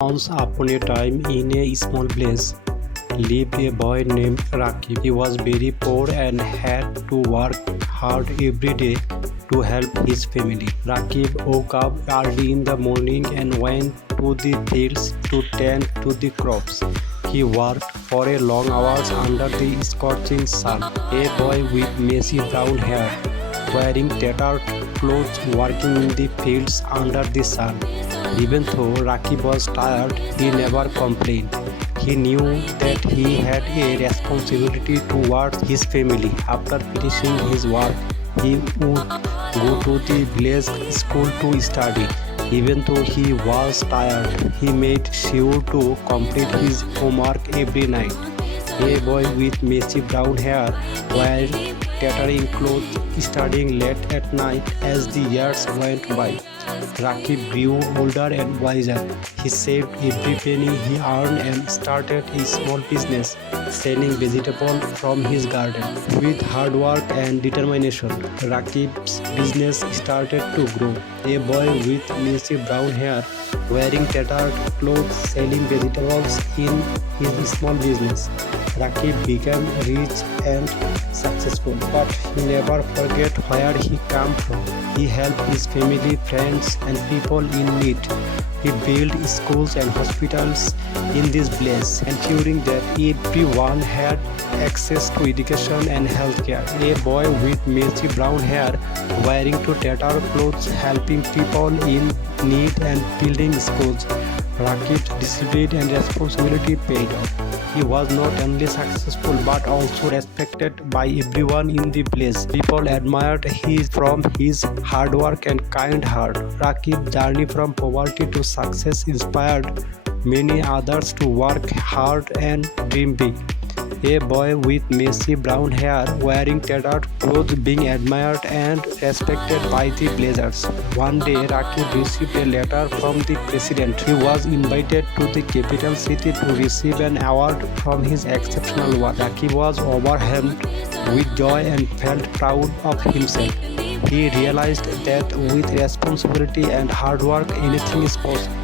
Once upon a time, in a small village, lived a boy named Rakib. He was very poor and had to work hard every day to help his family. Rakib woke up early in the morning and went to the fields to tend to the crops. He worked for a long hours under the scorching sun. A boy with messy brown hair, wearing tattered clothes, working in the fields under the sun. Even though Rakib was tired, he never complained. He knew that he had a responsibility towards his family. After finishing his work, he would go to the village school to study. Even though he was tired, he made sure to complete his homework every night. A boy with messy brown hair, wearing tattering clothes, studying late at night as the years went by. Rakib grew older and wiser. He saved every penny he earned and started a small business selling vegetables from his garden. With hard work and determination, Rakib's business started to grow. A boy with messy brown hair, wearing tattered clothes, selling vegetables in his small business. Rakib became rich and successful, but he never forgot where he came from. He helped his family, friends, and people in need. He built schools and hospitals in this place, ensuring that everyone had access to education and healthcare. A boy with messy brown hair, wearing tattered clothes, helping people in need and building schools. Rakib's discipline and responsibility paid off. He was not only successful but also respected by everyone in the village. People admired from his hard work and kind heart. Rakib's journey from poverty to success inspired many others to work hard and dream big. A boy with messy brown hair, wearing tattered clothes, being admired and respected by the villagers. One day, Rakib received a letter from the president. He was invited to the capital city to receive an award from his exceptional work. Rakib was overwhelmed with joy and felt proud of himself. He realized that with responsibility and hard work, anything is possible.